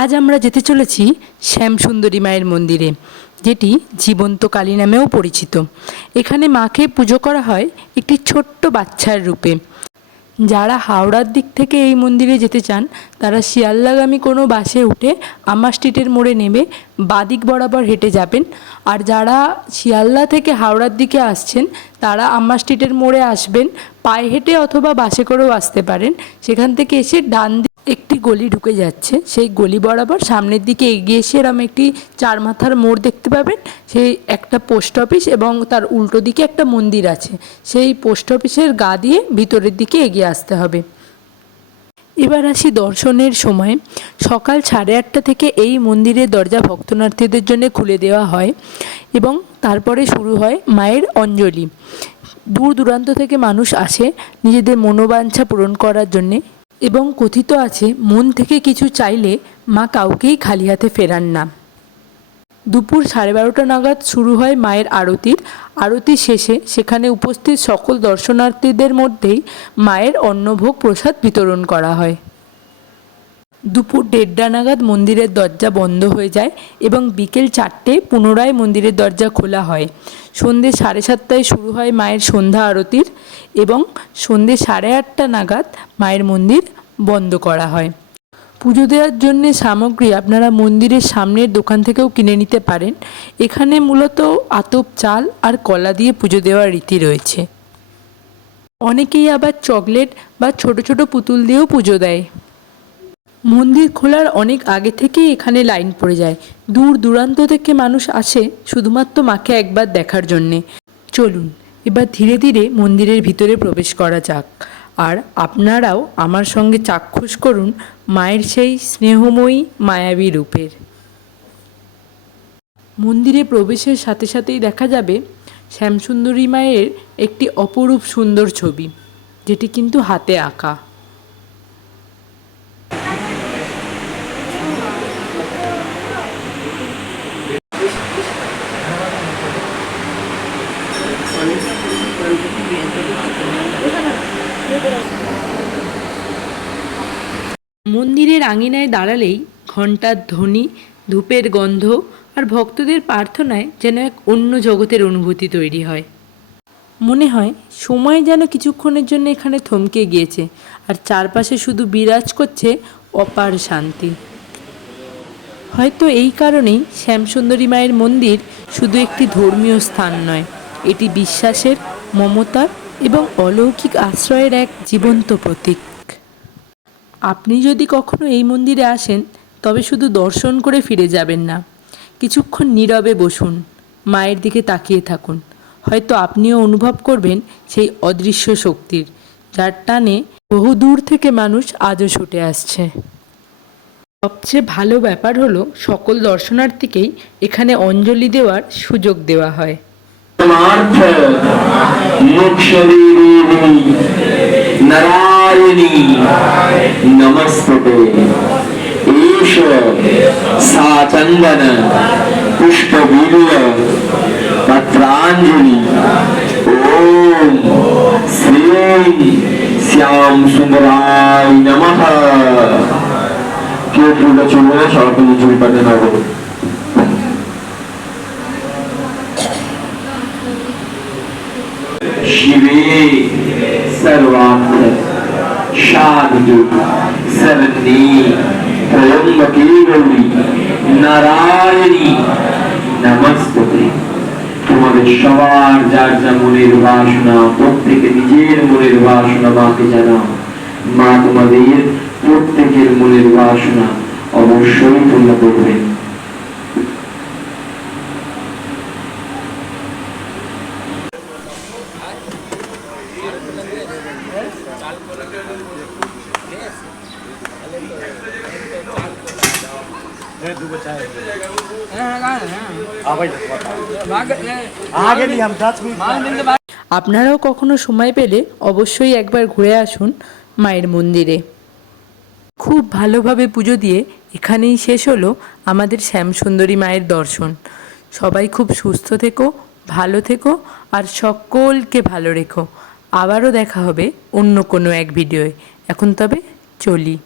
আজ আমরা যেতে চলেছি শ্যামসুন্দরী মায়ের মন্দিরে, যেটি জীবন্ত কালী নামেও পরিচিত। এখানে মাকে পুজো করা হয় একটি ছোট্ট বাচ্চার রূপে। যারা হাওড়ার দিক থেকে এই মন্দিরে যেতে চান তারা শিয়ালদাগামী কোনো বাসে উঠে আম্মা স্ট্রিটের মোড়ে নেমে বাদিক বরাবর হেঁটে যাবেন। আর যারা শিয়ালদা থেকে হাওড়ার দিকে আসছেন তারা আম্মা স্ট্রিটের মোড়ে আসবেন, পায়ে হেঁটে অথবা বাসে করেও আসতে পারেন। সেখান থেকে এসে ডান একটি গলি ঢুকে যাচ্ছে, সেই গলি বরাবর সামনের দিকে এগিয়ে এসে এরম একটি চার মাথার মোড় দেখতে পাবেন। সেই একটা পোস্ট অফিস এবং তার উল্টো দিকে একটা মন্দির আছে। সেই পোস্ট অফিসের গা দিয়ে ভিতরের দিকে এগিয়ে আসতে হবে। এবার আসি দর্শনের সময়। সকাল 8:30 থেকে এই মন্দিরের দরজা ভক্তনার্থীদের জন্য খুলে দেওয়া হয় এবং তারপরে শুরু হয় মায়ের অঞ্জলি। দূর দূরান্ত থেকে মানুষ আসে নিজেদের মনোবাঞ্ছা পূরণ করার জন্যে এবং কথিত আছে মন থেকে কিছু চাইলে মা কাউকেই খালি হাতে ফেরান না। দুপুর 12:30 নাগাদ শুরু হয় মায়ের আরতি শেষে সেখানে উপস্থিত সকল দর্শনার্থীদের মধ্যেই মায়ের অন্নভোগ প্রসাদ বিতরণ করা হয়। দুপুর 1:30 নাগাদ মন্দিরের দরজা বন্ধ হয়ে যায় এবং বিকেল 4টে পুনরায় মন্দিরের দরজা খোলা হয়। সন্ধ্যে 7:30টায় শুরু হয় মায়ের সন্ধ্যা আরতির এবং সন্ধ্যে 8:30 নাগাদ মায়ের মন্দির বন্ধ করা হয়। পুজো দেওয়ার জন্যে সামগ্রী আপনারা মন্দিরের সামনের দোকান থেকেও কিনে নিতে পারেন। এখানে মূলত আতপ চাল আর কলা দিয়ে পুজো দেওয়ার রীতি রয়েছে। অনেকেই আবার চকলেট বা ছোট ছোট পুতুল দিয়েও পুজো দেয়। মন্দির খোলার অনেক আগে থেকেই এখানে লাইন পড়ে যায়। দূর দূরান্ত থেকে মানুষ আসে শুধুমাত্র মাকে একবার দেখার জন্যে। চলুন এবার ধীরে ধীরে মন্দিরের ভিতরে প্রবেশ করা যাক, আর আপনারাও আমার সঙ্গে চাক্ষুষ করুন মায়ের সেই স্নেহময়ী মায়াবী রূপের। মন্দিরে প্রবেশের সাথে সাথেই দেখা যাবে শ্যামসুন্দরী মায়ের একটি অপরূপ সুন্দর ছবি, যেটি কিন্তু হাতে আঁকা। মন্দিরের আঙিনায় দাঁড়ালেই ঘণ্টার ধ্বনি, ধূপের গন্ধ আর ভক্তদের প্রার্থনায় যেন এক অন্য জগতের অনুভূতি তৈরি হয়। মনে হয় সময় যেন কিছুক্ষণের জন্য এখানে থমকে গিয়েছে আর চারপাশে শুধু বিরাজ করছে অপার শান্তি। হয়তো এই কারণেই শ্যামসুন্দরী মায়ের মন্দির শুধু একটি ধর্মীয় স্থান নয়, এটি বিশ্বাসের, মমতার এবং অলৌকিক আশ্রয়ের এক জীবন্ত প্রতীক। আপনি যদি কখনো এই মন্দিরে আসেন তবে শুধু দর্শন করে ফিরে যাবেন না, কিছুক্ষণ নীরবে বসুন, মায়ের দিকে তাকিয়ে থাকুন। হয়তো আপনিও অনুভব করবেন সেই অদৃশ্য শক্তির, যার টানে বহু দূর থেকে মানুষ আজও ছুটে আসছে। সবচেয়ে ভালো ব্যাপার হলো সকল দর্শনার্থীকেই এখানে অঞ্জলি দেওয়ার সুযোগ দেওয়া হয়। नारायणी नमस्ते ईश सा चंदन पुष्पवीर्य पत्रांजलि ओम श्री श्याम सुंदराय नमः। क्यों फूलটা চলবে না, সবাইকে ছবি পাঠাতে হবে। शिवे सर्वार्थ शांति शरण्ये त्र्यंबके गौरी नारायणी नमस्ते। তোমাদের সবার যার যা মনের বাসনা, প্রত্যেকে নিজের মনের বাসনা মাকে জানাও। মা তোমাদের প্রত্যেকের মনের বাসনা অবশ্যই পূর্ণ করবেন। আপনারাও কখনো সময় পেলে অবশ্যই একবার ঘুরে আসুন মায়ের মন্দিরে। খুব ভালোভাবে পুজো দিয়ে এখানেই শেষ হলো আমাদের শ্যামসুন্দরী মায়ের দর্শন। সবাই খুব সুস্থ থেকো, ভালো থেকো আর সকলকে ভালো রেখো। আবারও দেখা হবে অন্য কোনো এক ভিডিওয়। এখন তবে চলি।